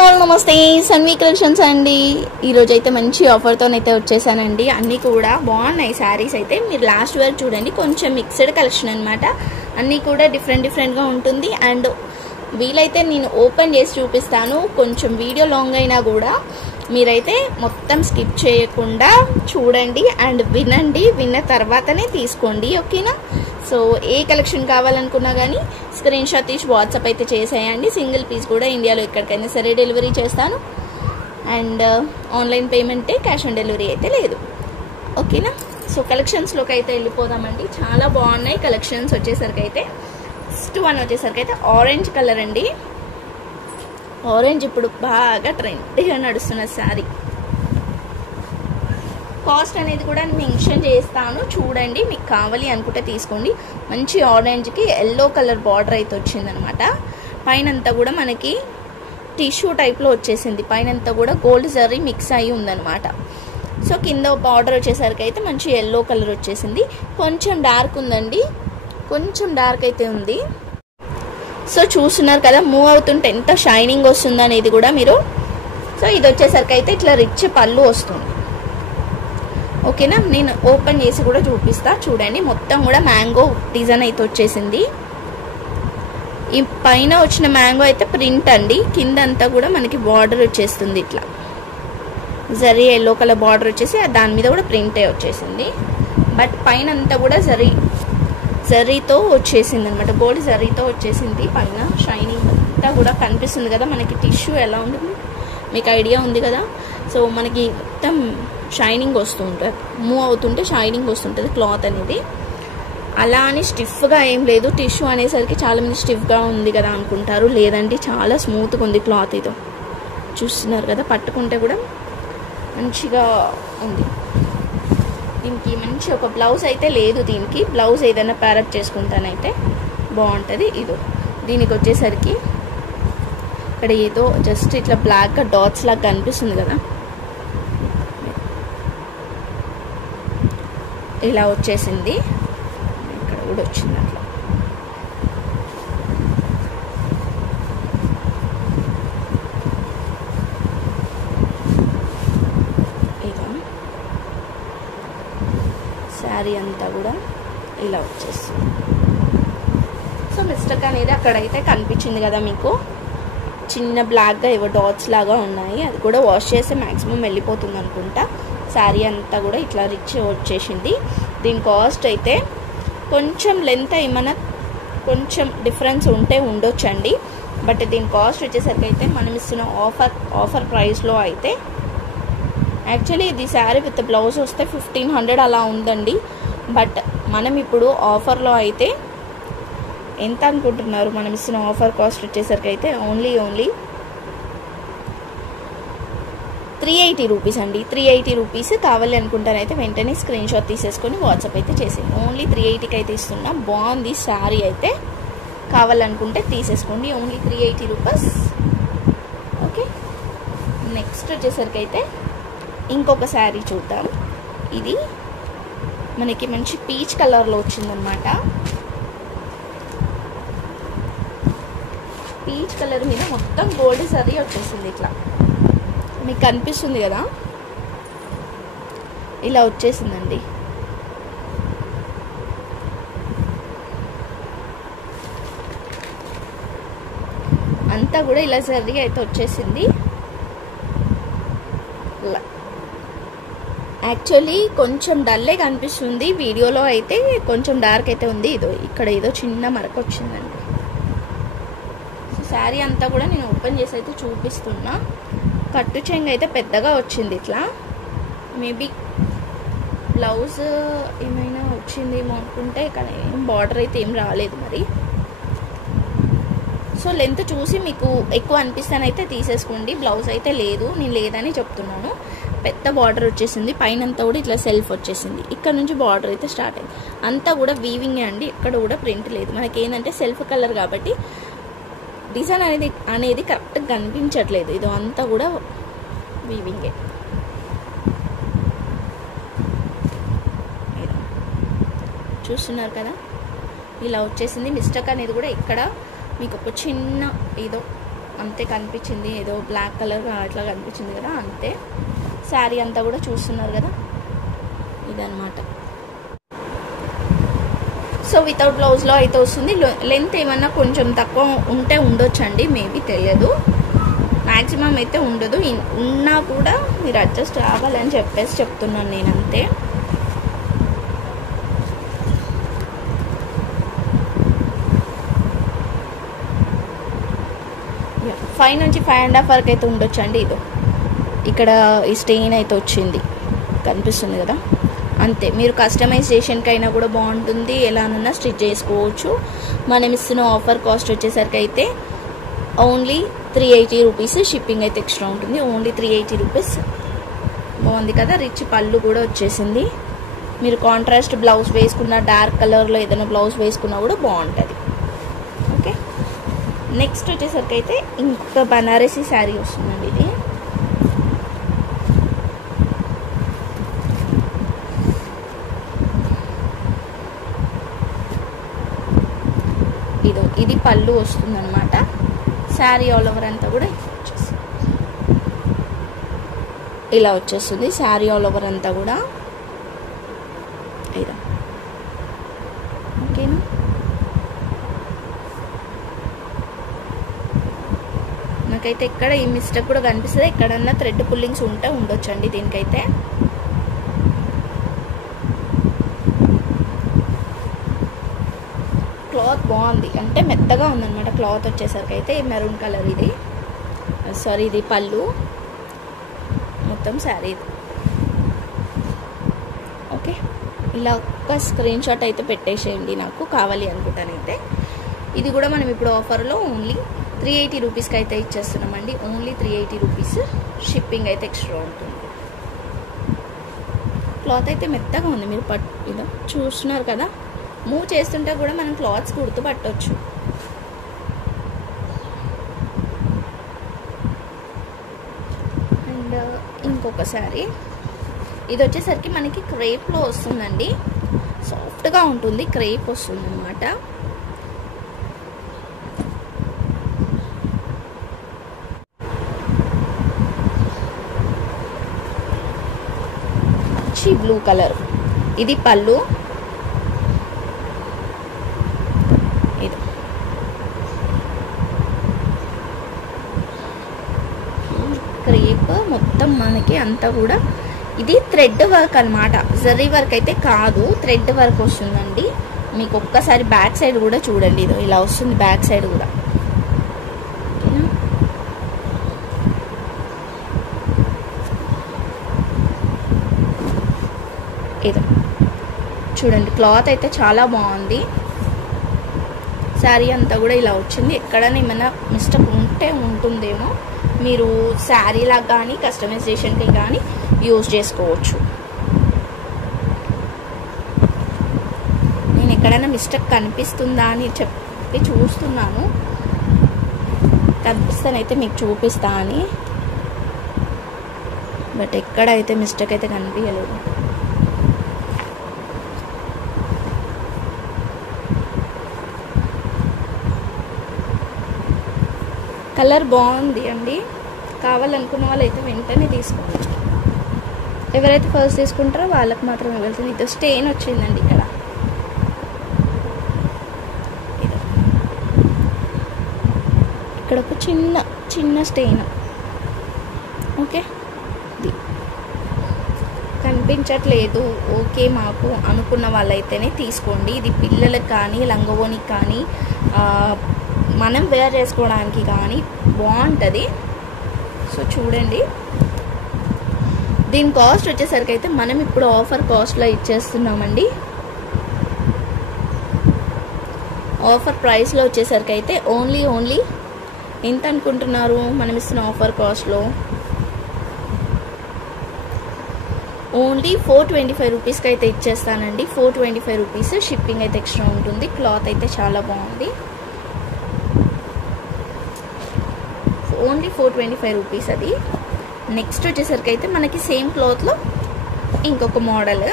All నమస్తే Sanvi collections అండి. ఈరోజు అయితే మంచి ఆఫర్తోనైతే వచ్చేసానండి. అన్నీ కూడా బాగున్నాయి శారీస్ అయితే. మీరు లాస్ట్ వరకు చూడండి. కొంచెం మిక్స్డ్ కలెక్షన్ అనమాట. అన్నీ కూడా డిఫరెంట్గా ఉంటుంది. అండ్ వీలైతే నేను ఓపెన్ చేసి చూపిస్తాను. కొంచెం వీడియో లాంగ్ అయినా కూడా మీరైతే మొత్తం స్కిప్ చేయకుండా చూడండి అండ్ వినండి. విన్న తర్వాతనే తీసుకోండి, ఓకేనా? సో ఏ కలెక్షన్ కావాలనుకున్నా కానీ స్క్రీన్ షాట్ తీసి వాట్సాప్ అయితే చేసేయండి. సింగిల్ పీస్ కూడా ఇండియాలో ఎక్కడికైనా సరే డెలివరీ చేస్తాను. అండ్ ఆన్లైన్ పేమెంటే, క్యాష్ ఆన్ డెలివరీ అయితే లేదు, ఓకేనా? సో కలెక్షన్స్లోకి అయితే వెళ్ళిపోదామండి. చాలా బాగున్నాయి కలెక్షన్స్. వచ్చేసరికి అయితే ఫస్ట్ వన్ వచ్చేసరికి అయితే ఆరెంజ్ కలర్ అండి. ఆరెంజ్ ఇప్పుడు బాగా ట్రెండ్గా నడుస్తున్న శారీ. కాస్ట్ అనేది కూడా మెన్షన్ చేస్తాను, చూడండి. మీకు కావాలి అనుకుంటే తీసుకోండి. మంచి ఆరెంజ్కి ఎల్లో కలర్ బార్డర్ అయితే వచ్చిందనమాట. పైనంతా కూడా మనకి టిష్యూ టైప్లో వచ్చేసింది. పైనంతా కూడా గోల్డ్ జరీ మిక్స్ అయ్యి ఉందనమాట. సో కింద బార్డర్ వచ్చేసరికి అయితే మంచి ఎల్లో కలర్ వచ్చేసింది. కొంచెం డార్క్ ఉందండి, కొంచెం డార్క్ అయితే ఉంది. సో చూస్తున్నారు కదా, మూవ్ అవుతుంటే ఎంత షైనింగ్ వస్తుందో అనేది కూడా మీరు. సో ఇది వచ్చేసరికి అయితే ఇట్లా రిచ్ పళ్ళు వస్తుంది, ఓకేనా? నేను ఓపెన్ చేసి కూడా చూపిస్తా, చూడండి. మొత్తం కూడా మ్యాంగో డిజైన్ అయితే వచ్చేసింది. ఈ పైన వచ్చిన మ్యాంగో అయితే ప్రింట్ అండి. కింద అంతా కూడా మనకి బార్డర్ వచ్చేస్తుంది. ఇట్లా జరీ ఎల్లో కలర్ బార్డర్ వచ్చేసి దాని మీద కూడా ప్రింటే వచ్చేసింది. బట్ పైన అంతా కూడా జరీతో వచ్చేసింది అనమాట. గోల్డ్ జరీతో వచ్చేసింది. పైన షైనింగ్ అంతా కూడా కనిపిస్తుంది కదా మనకి. టిష్యూ ఎలా ఉంటుంది మీకు ఐడియా ఉంది కదా. సో మనకి మొత్తం షైనింగ్ వస్తూ ఉంటుంది, మూవ్ అవుతుంటే షైనింగ్ వస్తుంటుంది క్లాత్ అనేది. అలా అని స్టిఫ్గా ఏం లేదు. టిష్యూ అనేసరికి చాలామంది స్టిఫ్గా ఉంది కదా అనుకుంటారు. లేదండి, చాలా స్మూత్గా ఉంది క్లాత్. ఇదో చూస్తున్నారు కదా, పట్టుకుంటే కూడా మంచిగా ఉంది. దీనికి మంచి ఒక బ్లౌజ్ అయితే లేదు. దీనికి బ్లౌజ్ ఏదైనా ప్యారప్ చేసుకుంటానైతే బాగుంటుంది. ఇదో దీనికి వచ్చేసరికి ఇక్కడ ఏదో జస్ట్ ఇట్లా బ్లాక్గా డాట్స్ లాగా కనిపిస్తుంది కదా, ఇలా వచ్చేసింది. ఇక్కడ కూడా వచ్చింది అట్లా. ఇదో శారీ అంతా కూడా ఇలా వచ్చేస్తుంది. సో మిస్టేక్ అనేది అక్కడైతే కనిపించింది కదా మీకు, చిన్న బ్లాక్గా ఏవో డాట్స్ లాగా ఉన్నాయి. అది కూడా వాష్ చేస్తే మ్యాక్సిమం వెళ్ళిపోతుంది అనుకుంటా. శారీ అంతా కూడా ఇట్లా రిచ్ వచ్చేసింది. దీని కాస్ట్ అయితే కొంచెం లెంత్ ఏమైనా కొంచెం డిఫరెన్స్ ఉంటే ఉండొచ్చండి. బట్ దీని కాస్ట్ వచ్చేసరికి అయితే మనం ఇస్తున్న ఆఫర్ ప్రైస్లో అయితే యాక్చువల్లీ ఇది శారీ విత్ బ్లౌజ్ వస్తే 1500 అలా ఉందండి. బట్ మనం ఇప్పుడు ఆఫర్లో అయితే ఎంత అనుకుంటున్నారు? మనం ఇస్తున్న ఆఫర్ కాస్ట్ వచ్చేసరికి అయితే ఓన్లీ 380 రూపీస్ అండి. 380 రూపీస్. కావాలి అనుకుంటారైతే వెంటనే స్క్రీన్ షాట్ తీసేసుకొని వాట్సాప్ అయితే చేసేయండి. ఓన్లీ 380కి అయితే ఇస్తున్నాం. బాగుంది శారీ అయితే. కావాలనుకుంటే తీసేసుకోండి. Only 380 rupees, okay? నెక్స్ట్ వచ్చేసరికి అయితే ఇంకొక శారీ చూద్దాం. ఇది మనకి మంచి పీచ్ కలర్లో వచ్చిందనమాట. పీచ్ కలర్ మీద మొత్తం గోల్డ్ సరీ వచ్చేసింది. ఇట్లా మీకు కనిపిస్తుంది కదా, ఇలా వచ్చేసిందండి. అంతా కూడా ఇలా సరీ అయితే వచ్చేసింది. యాక్చువల్లీ కొంచెం డల్లే కనిపిస్తుంది వీడియోలో అయితే, కొంచెం డార్క్ అయితే ఉంది. ఇదో ఇక్కడ ఏదో చిన్న మరక వచ్చిందండి. శారీ అంతా కూడా నేను ఓపెన్ చేసి అయితే చూపిస్తున్నా. కట్టు చెంగు అయితే పెద్దగా వచ్చింది. ఇట్లా మేబీ బ్లౌజ్ ఏమైనా వచ్చిందేమో అనుకుంటే, ఇక్కడ ఏం బార్డర్ అయితే ఏం రాలేదు మరి. సో లెంత్ చూసి మీకు ఎక్కువ అనిపిస్తానైతే తీసేసుకోండి. బ్లౌజ్ అయితే లేదు, నేను లేదని చెప్తున్నాను. పెద్ద బార్డర్ వచ్చేసింది. పైన అంతా కూడా ఇట్లా సెల్ఫ్ వచ్చేసింది. ఇక్కడ నుంచి బార్డర్ అయితే స్టార్ట్ అయింది. అంతా కూడా వీవింగే అండి, ఎక్కడ కూడా ప్రింట్ లేదు. మనకి ఏంటంటే సెల్ఫ్ కలర్ కాబట్టి డిజైన్ అనేది కరెక్ట్గా కనిపించట్లేదు. ఇది అంతా కూడా వీవింగే. చూస్తున్నారు కదా, ఇలా వచ్చేసింది. మిస్టేక్ అనేది కూడా ఇక్కడ మీకు ఒక చిన్న ఏదో అంతే కనిపించింది, ఏదో బ్లాక్ కలర్ అట్లా కనిపించింది కదా అంతే. శారీ అంతా కూడా చూస్తున్నారు కదా, ఇదన్నమాట. సో వితౌట్ బ్లౌజ్లో అయితే వస్తుంది. లెంత్ ఏమన్నా కొంచెం తక్కువ ఉంటే ఉండొచ్చండి, మేబీ తెలియదు, మ్యాక్సిమం అయితే ఉండదు. ఉన్నా కూడా మీరు అడ్జస్ట్ అవ్వాలని చెప్పేసి చెప్తున్నాను నేను అంతే. ఫైవ్ నుంచి 5.5 వరకు అయితే ఉండొచ్చండి. ఇదో ఇక్కడ ఈ స్టెయిన్ అయితే వచ్చింది, కనిపిస్తుంది కదా అంతే. మీరు కస్టమైజేషన్కి అయినా కూడా బాగుంటుంది, ఎలానన్నా స్టిచ్ చేసుకోవచ్చు. మనం ఇస్తున్న ఆఫర్ కాస్ట్ వచ్చేసరికి అయితే ఓన్లీ 380 రూపీస్. షిప్పింగ్ అయితే ఎక్స్ట్రా ఉంటుంది. Only 380 rupees. బాగుంది కదా, రిచ్ పళ్ళు కూడా వచ్చేసింది. మీరు కాంట్రాస్ట్ బ్లౌజ్ వేసుకున్న, డార్క్ కలర్లో ఏదైనా బ్లౌజ్ వేసుకున్నా కూడా బాగుంటుంది. ఓకే, నెక్స్ట్ వచ్చేసరికి అయితే ఇంకొక బనారసీ శారీ వస్తుందండి. ఇది ఇది పళ్ళు వస్తుంది అనమాట. శారీ ఆల్ ఓవర్ అంతా కూడా ఇలా వచ్చేస్తుంది. శారీ ఆల్ ఓవర్ అంతా కూడా ఇలా. ఓకేనా, నాకైతే ఎక్కడ ఈ మిస్టేక్ కూడా కనిపిస్తుంది. ఎక్కడన్నా థ్రెడ్ పుల్లింగ్స్ ఉంటే ఉండొచ్చండి దీనికైతే. క్లాత్ బాగుంది, అంటే మెత్తగా ఉందన్నమాట క్లాత్ వచ్చేసరికి అయితే. మెరూన్ కలర్ ఇది, సారీ ఇది పళ్ళు, మొత్తం శారీ. ఓకే, ఇలా ఒక స్క్రీన్ షాట్ అయితే పెట్టేసేయండి నాకు కావాలి అనుకుంటానైతే. ఇది కూడా మనం ఇప్పుడు ఆఫర్లో ఓన్లీ 380 రూపీస్కి అయితే ఇచ్చేస్తున్నామండి. Only 380 rupees. షిప్పింగ్ అయితే ఎక్స్ట్రా ఉంటుంది. క్లాత్ అయితే మెత్తగా ఉంది, మీరు ఇలా చూస్తున్నారు కదా. మూవ్ చేస్తుంటే కూడా మనం క్లాత్స్ గుర్తుపట్టవచ్చు. అండ్ ఇంకొక శారీ, ఇది వచ్చేసరికి మనకి క్రేప్లో వస్తుందండి. సాఫ్ట్గా ఉంటుంది, క్రేప్ వస్తుంది అన్నమాట. బ్లూ కలర్, ఇది పళ్ళు. ఇది క్రేప్ మొత్తం మనకి అంతా కూడా. ఇది థ్రెడ్ వర్క్ అనమాట, జరీ వర్క్ అయితే కాదు, థ్రెడ్ వర్క్ వస్తుందండి. మీకు ఒక్కసారి బ్యాక్ సైడ్ కూడా చూడండి, ఇది ఇలా వస్తుంది బ్యాక్ సైడ్ కూడా. ఇది చూడండి, క్లాత్ అయితే చాలా బాగుంది. శారీ అంతా కూడా ఇలా వచ్చింది. ఎక్కడైనా ఏమైనా మిస్టేక్ ఉంటే ఉంటుందేమో, మీరు శారీలాగా కానీ కస్టమైజేషన్కి కానీ యూజ్ చేసుకోవచ్చు. నేను ఎక్కడైనా మిస్టేక్ కనిపిస్తుందా అని చెప్పి చూస్తున్నాను, కనిపిస్తానైతే మీకు చూపిస్తా అని. బట్ ఎక్కడైతే మిస్టేక్ అయితే కనిపించలేదు. కలర్ బాగుంది అండి, కావాలనుకున్న వాళ్ళు అయితే వెంటనే తీసుకోండి. ఎవరైతే ఫస్ట్ తీసుకుంటారో వాళ్ళకి మాత్రమే వెళ్తుంది. ఇది స్టెయిన్ వచ్చిందండి ఇక్కడ, ఇక్కడ ఒక చిన్న స్టెయిన్. ఓకే, ఇది కనిపించట్లేదు ఓకే మాకు అనుకున్న వాళ్ళైతేనే తీసుకోండి. ఇది పిల్లలకు కానీ లంగవోనికి కానీ మనం వేర్ చేసుకోవడానికి కానీ బాగుంటుంది. సో చూడండి, దీని కాస్ట్ వచ్చేసరికి అయితే మనం ఇప్పుడు ఆఫర్ కాస్ట్లో ఇచ్చేస్తున్నామండి. ఆఫర్ ప్రైస్లో వచ్చేసరికి అయితే ఓన్లీ ఎంత అనుకుంటున్నారు మనం ఇస్తున్న ఆఫర్ కాస్ట్లో? ఓన్లీ 425 రూపీస్కి అయితే ఇచ్చేస్తానండి. 425 రూపీస్. షిప్పింగ్ అయితే ఎక్స్ట్రా ఉంటుంది. క్లాత్ అయితే చాలా బాగుంది. ఓన్లీ 425 రూపీస్ అది. నెక్స్ట్ వచ్చేసరికి అయితే మనకి సేమ్ క్లాత్లో ఇంకొక మోడల్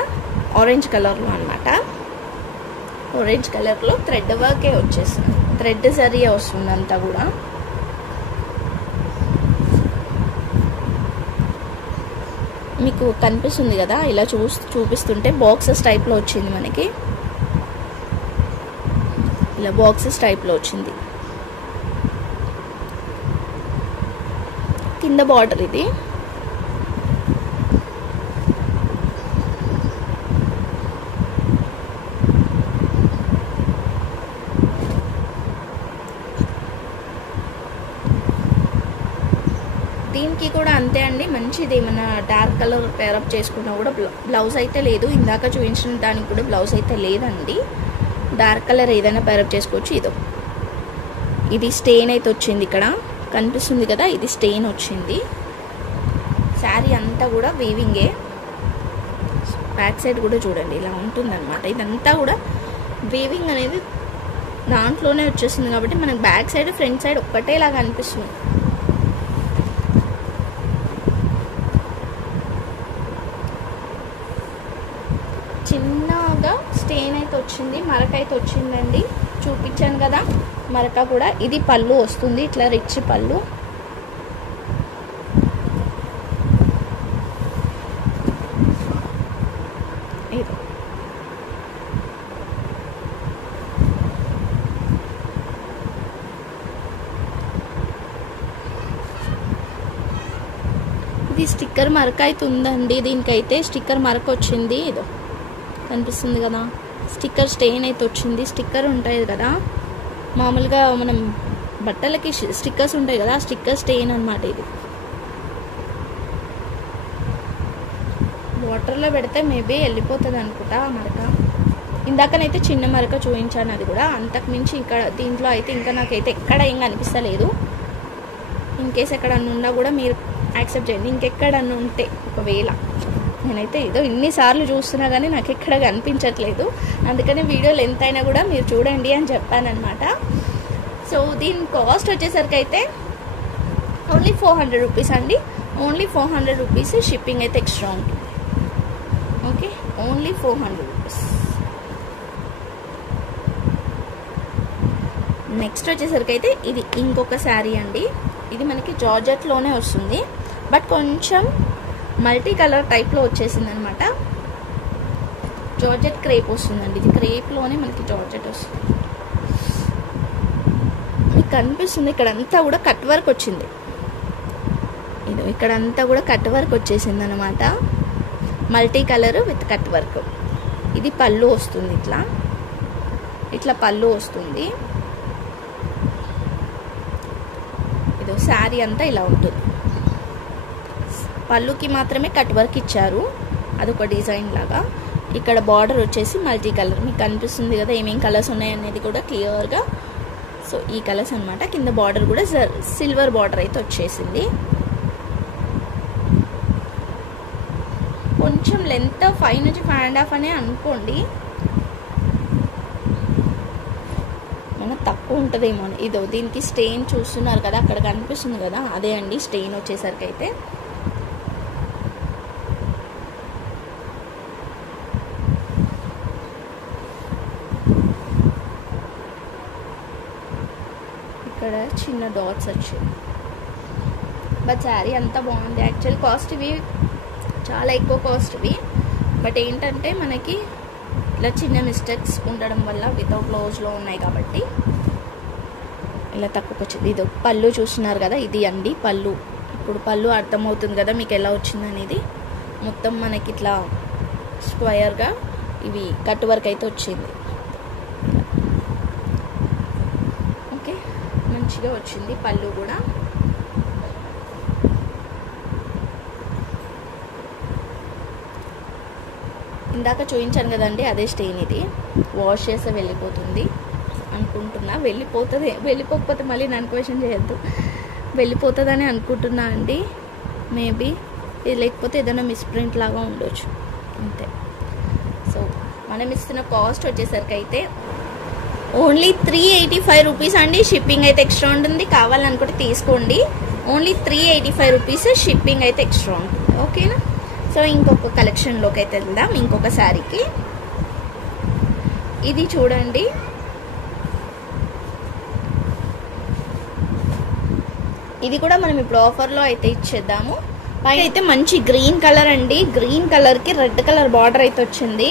ఆరెంజ్ కలర్లో అనమాట. ఆరెంజ్ కలర్లో థ్రెడ్ వర్కే వచ్చేస్తుంది, థ్రెడ్ జరీ వస్తుంది అంతా కూడా. మీకు కనిపిస్తుంది కదా, ఇలా చూపిస్తుంటే బాక్సెస్ టైప్లో వచ్చింది మనకి. ఇలా బాక్సెస్ టైప్లో వచ్చింది. కింద బార్డర్ ఇది. దీనికి కూడా అంతే అండి, మంచిది. ఏమన్నా డార్క్ కలర్ పేరప్ చేసుకున్నా కూడా బ్లౌజ్ అయితే లేదు. ఇందాక చూపించిన దానికి కూడా బ్లౌజ్ అయితే లేదండి. డార్క్ కలర్ ఏదైనా పేరప్ చేసుకోవచ్చు. ఇది స్టెయిన్ అయితే వచ్చింది, ఇక్కడ కనిపిస్తుంది కదా, ఇది స్టెయిన్ వచ్చింది. శారీ అంతా కూడా వీవింగే. బ్యాక్ సైడ్ కూడా చూడండి ఇలా ఉంటుందన్నమాట. ఇదంతా కూడా వీవింగ్ అనేది దాంట్లోనే వచ్చేస్తుంది కాబట్టి మనకు బ్యాక్ సైడ్ ఫ్రంట్ సైడ్ ఒక్కటేలాగా అనిపిస్తుంది. చిన్నగా స్టెయిన్ అయితే వచ్చింది, మరక అయితే వచ్చిందండి. చూపించాను కదా మరక కూడా. ఇది పళ్ళు వస్తుంది, ఇట్లా రిచ్ పళ్ళు. ఇది స్టిక్కర్ మరక అయితే ఉందండి. దీనికైతే స్టిక్కర్ మరక వచ్చింది. ఇదో కనిపిస్తుంది కదా, స్టిక్కర్ స్టెయిన్ అయితే వచ్చింది. స్టిక్కర్ ఉంటాయి కదా మామూలుగా మనం బట్టలకి స్టిక్కర్స్ ఉంటాయి కదా, స్టిక్కర్ స్టెయిన్ అనమాట. ఇది వాటర్లో పెడితే మేబీ వెళ్ళిపోతుంది అనుకుంటా మరక. ఇందాకనైతే చిన్న మరక చూపించాను, అది కూడా. అంతకు మించి ఇక్కడ దీంట్లో అయితే ఇంకా నాకైతే ఎక్కడ ఏం కనిపిస్తలేదు. ఇన్కేస్ ఎక్కడన్నా ఉన్నా కూడా మీరు యాక్సెప్ట్ చేయండి. ఇంకెక్కడన్నా ఉంటే ఒకవేళ, నేనైతే ఏదో ఇన్నిసార్లు చూస్తున్నా కానీ నాకు ఎక్కడ కనిపించట్లేదు. అందుకని వీడియో లెంత్ అయినా కూడా మీరు చూడండి అని చెప్పానమాట. సో దీని కాస్ట్ వచ్చేసరికి అయితే ఓన్లీ 400 రూపీస్ అండి. Only 400 rupees. షిప్పింగ్ అయితే ఎక్స్ట్రా ఉంటుంది. Okay, only 400 rupees. నెక్స్ట్ వచ్చేసరికి అయితే ఇది ఇంకొక శారీ అండి. ఇది మనకి జార్జెట్లోనే వస్తుంది, బట్ కొంచెం మల్టీ కలర్ టైప్లో వచ్చేసింది అనమాట. జార్జెట్ క్రేప్ వస్తుందండి. ఇది క్రేప్లోనే మనకి జార్జెట్ వస్తుంది. మీకు కనిపిస్తుంది ఇక్కడంతా కూడా కట్ వర్క్ వచ్చింది. ఇది ఇక్కడంతా కూడా కట్ వర్క్ వచ్చేసింది అనమాట. Multi colour with cut work. ఇది పళ్ళు వస్తుంది, ఇట్లా పళ్ళు వస్తుంది. ఇది శారీ అంతా ఇలా ఉంటుంది. పళ్ళుకి మాత్రమే కట్ వర్క్ ఇచ్చారు, అదొక డిజైన్ లాగా. ఇక్కడ బార్డర్ వచ్చేసి మల్టీ కలర్. మీకు కనిపిస్తుంది కదా ఏమేం కలర్స్ ఉన్నాయనేది కూడా క్లియర్గా. సో ఈ కలర్స్ అనమాట. కింద బార్డర్ కూడా సిల్వర్ బార్డర్ అయితే వచ్చేసింది. కొంచెం లెంత్ 5 నుంచి 5.5 అనే అనుకోండి, మనకు తక్కువ ఉంటుందేమో. ఇదో దీనికి స్టెయిన్ చూస్తున్నారు కదా, అక్కడ కనిపిస్తుంది కదా, అదే అండి స్టెయిన్ వచ్చేసరికి అయితే. ఇక్కడ చిన్న డాట్స్ వచ్చాయి. బట్ శారీ అంతా బాగుంది. యాక్చువల్ కాస్ట్ ఇవి చాలా ఎక్కువ కాస్ట్ ఇవి. బట్ ఏంటంటే మనకి ఇలా చిన్న మిస్టేక్స్ ఉండడం వల్ల వితౌట్ బ్లౌజ్లో ఉన్నాయి కాబట్టి ఇలా తక్కువకి వచ్చింది. ఇది పళ్ళు చూస్తున్నారు కదా, ఇది అండి పళ్ళు. ఇప్పుడు పళ్ళు అర్థమవుతుంది కదా మీకు ఎలా వచ్చిందనేది. మొత్తం మనకి ఇట్లా స్క్వయర్గా ఇవి కట్ వర్క్ అయితే వచ్చింది. ఓకే, మంచిగా వచ్చింది పళ్ళు కూడా. ఇందాక చూపించాను కదండి, అదే స్టెయిన్. ఇది వాష్ చేస్తే వెళ్ళిపోతుంది అనుకుంటున్నా. వెళ్ళిపోకపోతే మళ్ళీ నన్ను క్వశ్చన్ చేయొద్దు. వెళ్ళిపోతుందని అనుకుంటున్నా అండి. మేబీ ఇది లేకపోతే ఏదైనా మిస్ప్రింట్ లాగా ఉండొచ్చు, అంతే. సో మనం ఇస్తున్న కాస్ట్ వచ్చేసరికి అయితే ఓన్లీ 385 రూపీస్ అండి. షిప్పింగ్ అయితే ఎక్స్ట్రా ఉంటుంది. కావాలనుకుంటే తీసుకోండి. Only 385 rupees. షిప్పింగ్ అయితే ఎక్స్ట్రా ఉంటుంది. ఓకేనా? సో ఇంకొక కలెక్షన్లోకి అయితే వెళ్దాం. ఇంకొక శారీకి ఇది చూడండి. ఇది కూడా మనం ఇప్పుడు ఆఫర్లో అయితే ఇచ్చేద్దాము. పైన అయితే మంచి గ్రీన్ కలర్ అండి, గ్రీన్ కలర్ కి రెడ్ కలర్ బార్డర్ అయితే వచ్చింది.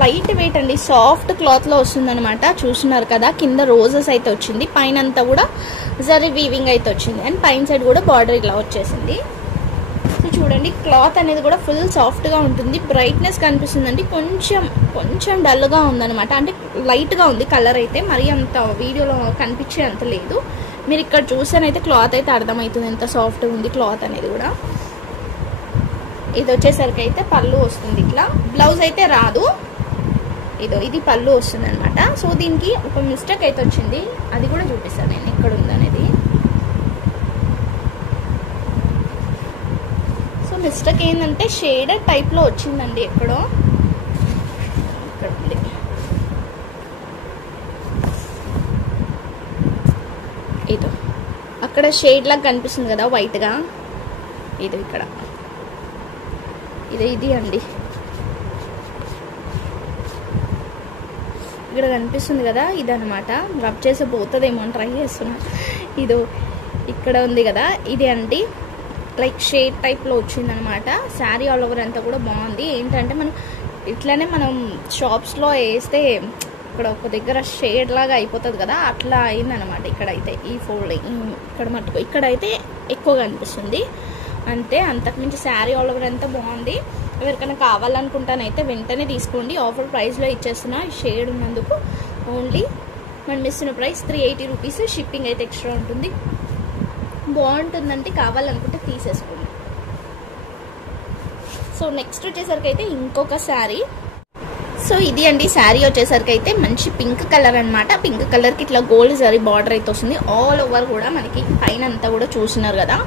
లైట్ వెయిట్ అండి, సాఫ్ట్ క్లాత్ లో వస్తుంది అనమాట. చూస్తున్నారు కదా, కింద రోజెస్ అయితే వచ్చింది, పైన అంతా కూడా జరీ వీవింగ్ అయితే వచ్చింది, అండ్ పైన సైడ్ కూడా బార్డర్ ఇలా వచ్చేసింది. సో చూడండి, క్లాత్ అనేది కూడా ఫుల్ సాఫ్ట్ గా ఉంటుంది, బ్రైట్నెస్ కనిపిస్తుందండి. కొంచెం డల్ గా ఉందన్నమాట, అంటే లైట్ గా ఉంది కలర్ అయితే, మరి అంత వీడియోలో కనిపించే అంత లేదు. మీరు ఇక్కడ చూసానైతే క్లాత్ అయితే అర్థమవుతుంది ఎంత సాఫ్ట్గా ఉంది క్లాత్ అనేది కూడా. ఇది వచ్చేసరికి అయితే పళ్ళు వస్తుంది, ఇట్లా బ్లౌజ్ అయితే రాదు, ఇది పళ్ళు వస్తుంది అనమాట. సో దీనికి ఒక మిస్టేక్ అయితే వచ్చింది, అది కూడా చూపిస్తాను నేను ఎక్కడ ఉందనేది. సో మిస్టేక్ ఏంటంటే షేడెడ్ టైప్ లో వచ్చిందండి, ఎక్కడో ఇక్కడ ఉంది. ఇదో అక్కడ షేడ్ లాగా కనిపిస్తుంది కదా వైట్ గా, ఇది ఇక్కడ ఇది అండి, ఇక్కడ కనిపిస్తుంది కదా, ఇదనమాట. రబ్ చేసి పోతుందేమో అని ట్రై చేస్తున్నా. ఇదో ఇక్కడ ఉంది కదా, ఇది అండి లైక్ షేడ్ టైప్లో వచ్చిందనమాట. శారీ ఆల్ ఓవర్ అంతా కూడా బాగుంది. ఏంటంటే మనం ఇట్లానే మనం షాప్స్లో వేస్తే ఇక్కడ ఒక దగ్గర షేడ్ లాగా అయిపోతుంది కదా, అట్లా అయిందనమాట. ఇక్కడైతే ఈ ఫోల్డింగ్ ఇక్కడ మట్టుకు ఇక్కడైతే ఎక్కువగా అనిపిస్తుంది అంతే, అంతకుమించి శారీ ఆల్ ఓవర్ అంతా బాగుంది. ఎవరికైనా కావాలనుకుంటానైతే వెంటనే తీసుకోండి, ఆఫర్ ప్రైస్లో ఇచ్చేస్తున్నా. ఈ షేడ్ ఉన్నందుకు ఓన్లీ మనం ఇస్తున్న ప్రైస్ 380 రూపీస్, షిప్పింగ్ అయితే ఎక్స్ట్రా ఉంటుంది. బాగుంటుందంటే కావాలనుకుంటే తీసేసుకోండి. సో నెక్స్ట్ వచ్చేసరికి అయితే ఇంకొక శారీ. సో ఇది అండి శారీ వచ్చేసరికి అయితే మంచి పింక్ కలర్ అనమాట. పింక్ కలర్కి ఇట్లా గోల్డ్ జరీ బార్డర్ అయితే వస్తుంది. ఆల్ ఓవర్ కూడా మనకి పైన అంతా కూడా చూస్తున్నారు కదా,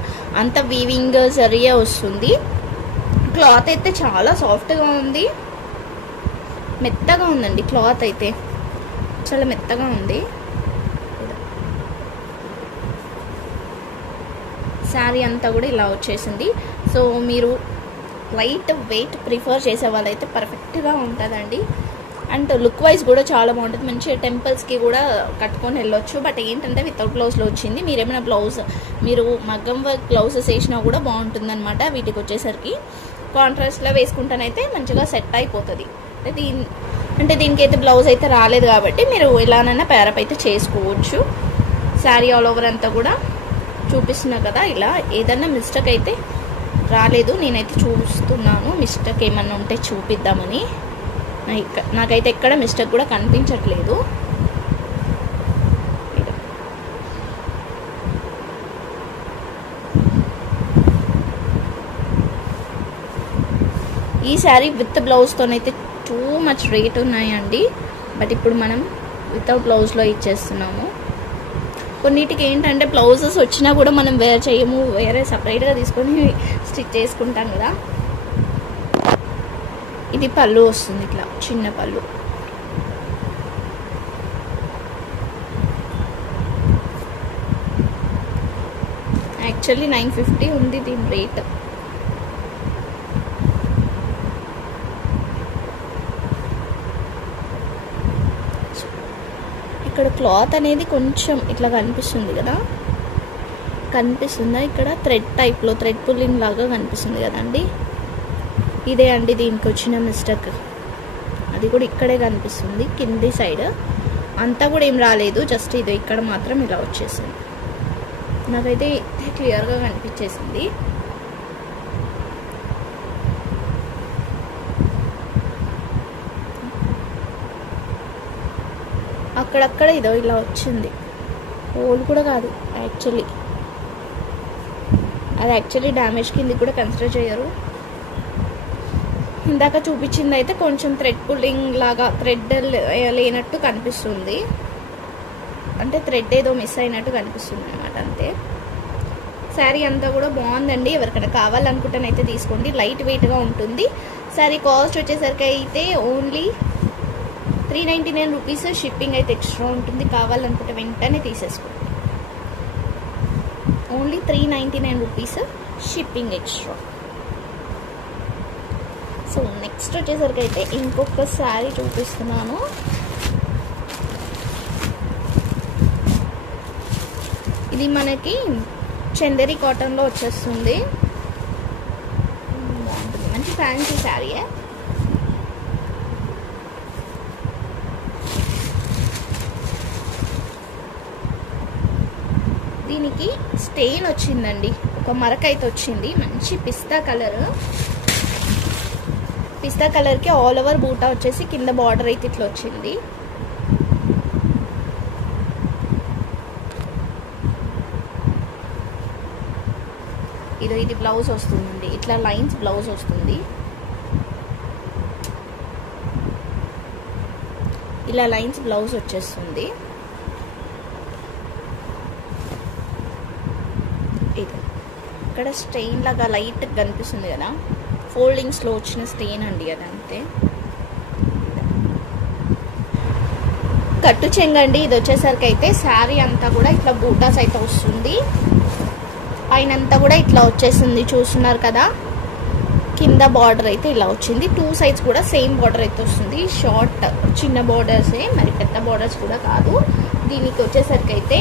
అంత వీవింగ్ జరీయే వస్తుంది. క్లాత్ అయితే చాలా సాఫ్ట్గా ఉంది, మెత్తగా ఉందండి. క్లాత్ అయితే చాలా మెత్తగా ఉంది. శారీ అంతా కూడా ఇలా వచ్చేసింది. సో మీరు లైట్ వెయిట్ ప్రిఫర్ చేసే వాళ్ళైతే పర్ఫెక్ట్గా ఉంటుందండి. అండ్ లుక్ వైజ్ కూడా చాలా బాగుంటుంది, మంచిగా టెంపుల్స్కి కూడా కట్టుకొని వెళ్ళొచ్చు. బట్ ఏంటంటే వితౌట్ బ్లౌజ్లో వచ్చింది. మీరేమైనా మీరు మగ్గం వర్క్ బ్లౌజెస్ వేసినా కూడా బాగుంటుంది అనమాట. వీటికి వచ్చేసరికి కాంట్రాస్ట్లో వేసుకుంటానైతే మంచిగా సెట్ అయిపోతుంది. అంటే దీనికి అయితే బ్లౌజ్ అయితే రాలేదు కాబట్టి మీరు ఇలానైనా పేరప్ అయితే చేసుకోవచ్చు. శారీ ఆల్ ఓవర్ అంతా కూడా చూపిస్తున్నా కదా, ఇలా ఏదన్నా మిస్టేక్ అయితే రాలేదు. నేనైతే చూస్తున్నాను మిస్టేక్ ఏమన్నా ఉంటే చూపిద్దామని. నాకైతే ఎక్కడ మిస్టేక్ కూడా కనిపించట్లేదు. ఈ శారీ విత్ బ్లౌజ్తోనైతే టూ మచ్ రేట్ ఉన్నాయండి. బట్ ఇప్పుడు మనం వితౌట్ బ్లౌజ్లో ఇచ్చేస్తున్నాము. కొన్నిటికి ఏంటంటే బ్లౌజెస్ వచ్చినా కూడా మనం వేర్ చేయము, వేరే సపరేట్గా తీసుకొని స్టిచ్ చేసుకుంటాం కదా. ఇది పళ్ళు వస్తుంది, ఇట్లా చిన్న పళ్ళు. యాక్చువల్లీ 950 ఉంది దీని రేట్. ఇక్కడ క్లాత్ అనేది కొంచెం ఇట్లా కనిపిస్తుంది కదా, కనిపిస్తుందా? ఇక్కడ థ్రెడ్ టైప్లో థ్రెడ్ పుల్లింగ్ లాగా కనిపిస్తుంది కదండి. ఇదే అండి దీనికి వచ్చిన మిస్టేక్. అది కూడా ఇక్కడే కనిపిస్తుంది, కింది సైడ్ అంతా కూడా ఏం రాలేదు, జస్ట్ ఇది ఇక్కడ మాత్రం ఇలా వచ్చేసింది. నాకైతే క్లియర్గా కనిపించేసింది. అక్కడక్కడ ఇదో ఇలా వచ్చింది, హోల్ కూడా కాదు యాక్చువల్లీ. అది యాక్చువల్లీ డ్యామేజ్ కింద కూడా కన్సిడర్ చేయరు. ఇందాక చూపించింది అయితే కొంచెం థ్రెడ్ పుల్లింగ్ లాగా, థ్రెడ్ లేనట్టు కనిపిస్తుంది, అంటే థ్రెడ్ ఏదో మిస్ అయినట్టు కనిపిస్తుంది అనమాట, అంతే. శారీ అంతా కూడా బాగుందండి. ఎవరికైనా కావాలనుకుంటేనైతే తీసుకోండి, లైట్ వెయిట్గా ఉంటుంది. శారీ కాస్ట్ వచ్చేసరికి అయితే ఓన్లీ 399 రూపీస్, షిప్పింగ్ అయితే ఎక్స్ట్రా ఉంటుంది. కావాలనుకుంటే వెంటనే తీసేసుకోండి. Only 399 rupees, shipping extra. So next వచ్చేసరికి అయితే ఇంకొక శారీ చూపిస్తున్నాను. ఇది మనకి చందేరి కాటన్లో వచ్చేస్తుంది. మంచి ఫ్యాన్సీ శారీయే. దీనికి స్టెయిన్ వచ్చిందండి, ఒక మరక అయితే వచ్చింది. మంచి పిస్తా కలర్, పిస్తా కలర్కి ఆల్ ఓవర్ బూటా వచ్చేసి కింద బార్డర్ అయితే ఇట్లా వచ్చింది. ఇది బ్లౌజ్ వస్తుందండి, ఇట్లా లైన్స్ బ్లౌజ్ వస్తుంది. ఇలా లైన్స్ బ్లౌజ్ వచ్చేస్తుంది. ఇది ఇక్కడ స్టెయిన్ లాగా లైట్ కనిపిస్తుంది కదా, ఫోల్డింగ్స్లో వచ్చిన స్టెయిన్ అండి అది, అంతే. కట్టు చెంగండి. ఇది వచ్చేసరికి అయితే శారీ అంతా కూడా ఇట్లా బూటాస్ అయితే వస్తుంది. పైన అంతా కూడా ఇట్లా వచ్చేసింది, చూస్తున్నారు కదా. కింద బార్డర్ అయితే ఇలా వచ్చింది. 2 సైడ్స్ కూడా సేమ్ బార్డర్ అయితే వస్తుంది. షార్ట్ చిన్న బార్డర్సే, మరి పెద్ద బార్డర్స్ కూడా కాదు. దీనికి వచ్చేసరికి అయితే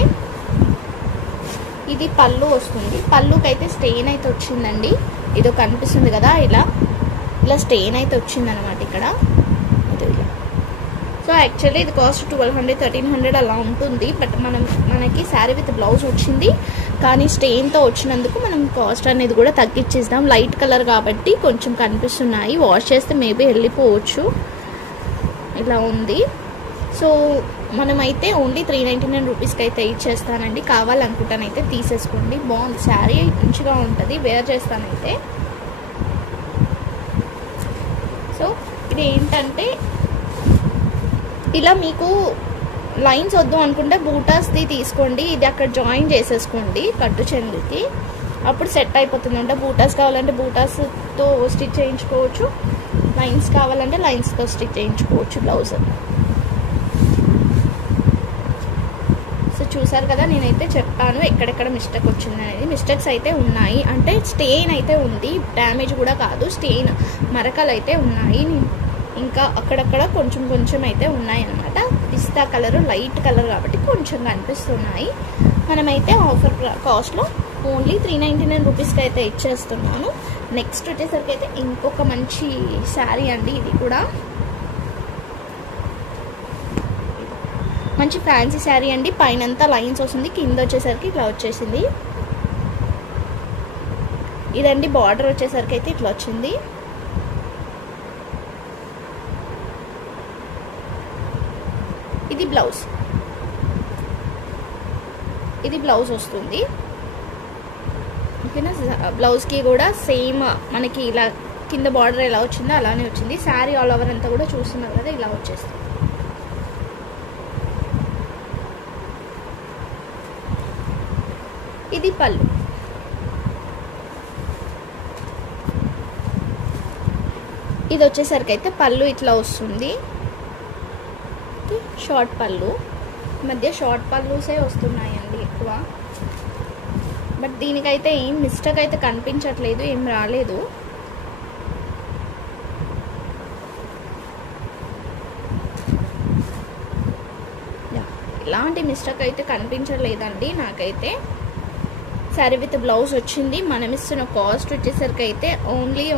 ఇది పళ్ళు వస్తుంది. పళ్ళుకి అయితే స్టెయిన్ అయితే వచ్చిందండి. ఇదో కనిపిస్తుంది కదా, ఇలా స్టెయిన్ అయితే వచ్చింది అనమాట ఇక్కడ. సో యాక్చువల్లీ ఇది కాస్ట్ 1200 1300 అలా ఉంటుంది. బట్ మనకి శారీ విత్ బ్లౌజ్ వచ్చింది, కానీ స్టెయిన్తో వచ్చినందుకు మనం కాస్ట్ అనేది కూడా తగ్గించేద్దాం. లైట్ కలర్ కాబట్టి కొంచెం కనిపిస్తున్నాయి, వాష్ చేస్తే మేబీ వెళ్ళిపోవచ్చు. ఇలా ఉంది. సో మనమైతే ఓన్లీ 399 రూపీస్కి అయితే ఇచ్చేస్తానండి. కావాలనుకుంటానైతే తీసేసుకోండి. బాగుంది శారీ, మంచిగా ఉంటుంది, వేర్ చేస్తానైతే. సో ఇది ఏంటంటే ఇలా మీకు లైన్స్ వద్దు అనుకుంటే బూటాస్ది తీసుకోండి. ఇది అక్కడ జాయిన్ చేసేసుకోండి కట్టు చెంగుకి, అప్పుడు సెట్ అయిపోతుంది. అంటే బూటాస్ కావాలంటే బూటాస్తో స్టిచ్ చేయించుకోవచ్చు, లైన్స్ కావాలంటే లైన్స్తో స్టిచ్ చేయించుకోవచ్చు బ్లౌజ్. సో చూసారు కదా, నేనైతే చెప్పాను ఎక్కడెక్కడ మిస్టేక్ వచ్చింది అనేది. మిస్టేక్స్ అయితే ఉన్నాయి, అంటే స్టెయిన్ అయితే ఉంది, డ్యామేజ్ కూడా కాదు. స్టెయిన్ మరకలు అయితే ఉన్నాయి, ఇంకా అక్కడక్కడ కొంచెం అయితే ఉన్నాయి అనమాట. పిస్తా కలర్ లైట్ కలర్ కాబట్టి కొంచెం కనిపిస్తున్నాయి. మనమైతే ఆఫర్ కాస్ట్లో ఓన్లీ 399 రూపీస్కి అయితే ఇచ్చేస్తున్నాను. నెక్స్ట్ వచ్చేసరికి అయితే ఇంకొక మంచి శారీ అండి. ఇది కూడా మంచి ఫ్యాన్సీ శారీ అండి. పైనంతా లైన్స్ వస్తుంది, కింద వచ్చేసరికి ఇట్లా వచ్చేసింది. ఇదండి బార్డర్ వచ్చేసరికి అయితే ఇట్లా వచ్చింది. ఇది బ్లౌజ్, ఇది బ్లౌజ్ వస్తుంది. ఓకేనా. బ్లౌజ్కి కూడా సేమ్ మనకి ఇలా కింద బార్డర్ ఎలా వచ్చిందో అలానే వచ్చింది. శారీ ఆల్ ఓవర్ అంతా కూడా చూస్తున్నారు కదా, ఇలా వచ్చేస్తుంది. ఇది పళ్ళు. ఇది వచ్చేసరికి అయితే పళ్ళు ఇట్లా వస్తుంది. షార్ట్ పళ్ళు, మధ్య షార్ట్ పళ్ళుసే వస్తున్నాయండి ఎక్కువ. బట్ దీనికైతే ఏం మిస్టేక్ అయితే కనిపించట్లేదు, ఏం రాలేదు. ఎలాంటి మిస్టేక్ అయితే కనిపించలేదండి నాకైతే. శారీ విత్ బ్లౌజ్ వచ్చింది. మనం ఇస్తున్న కాస్ట్ వచ్చేసరికి అయితే ఓన్లీ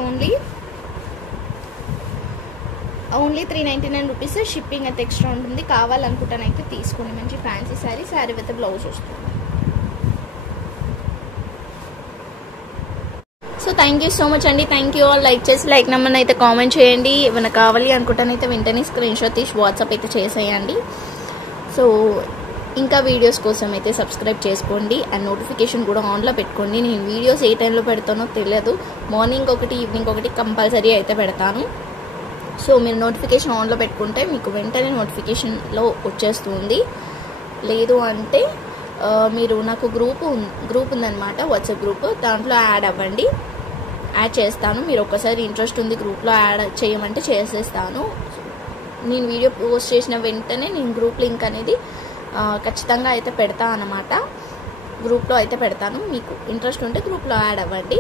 399 రూపీస్. షిప్పింగ్ అయితే ఎక్స్ట్రా ఉంటుంది. కావాలనుకుంటానైతే తీసుకోండి. మంచి ఫ్యాన్సీ శారీ విత్ బ్లౌజ్ వస్తుంది. So thank you so much అండి. Thank you all. లైక్ చేసి లైక్ నెంబర్ని అయితే కామెంట్ చేయండి. ఏమైనా కావాలి అనుకుంటానైతే వెంటనే స్క్రీన్ షాట్ తీసి వాట్సాప్ అయితే చేసేయండి. సో ఇంకా వీడియోస్ కోసం అయితే సబ్స్క్రైబ్ చేసుకోండి అండ్ నోటిఫికేషన్ కూడా ఆన్లో పెట్టుకోండి. నేను వీడియోస్ ఏ టైంలో పెడతానో తెలియదు. మార్నింగ్ ఒకటి, ఈవినింగ్ ఒకటి కంపల్సరీ అయితే పెడతాను. సో మీరు నోటిఫికేషన్ ఆన్లో పెట్టుకుంటే మీకు వెంటనే నోటిఫికేషన్లో వచ్చేస్తుంది. లేదు అంటే మీరు నాకు గ్రూప్ ఉందన్నమాట, వాట్సాప్ గ్రూప్, దాంట్లో యాడ్ అవ్వండి. యాడ్ చేస్తాను. మీరు ఒక్కసారి ఇంట్రెస్ట్ ఉంది గ్రూప్లో యాడ్ చేయమంటే చేసేస్తాను. నేను వీడియో పోస్ట్ చేసిన వెంటనే నేను గ్రూప్ లింక్ అనేది ఖచ్చితంగా అయితే పెడతా అన్నమాట. గ్రూప్లో అయితే పెడతాను. మీకు ఇంట్రెస్ట్ ఉంటే గ్రూప్లో యాడ్ అవ్వండి.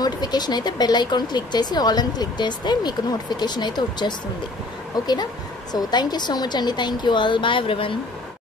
నోటిఫికేషన్ అయితే బెల్ ఐకాన్ క్లిక్ చేసి ఆల్ అని క్లిక్ చేస్తే మీకు నోటిఫికేషన్ అయితే వచ్చేస్తుంది. ఓకేనా. So thank you so much అండి. Thank you all. Bye everyone.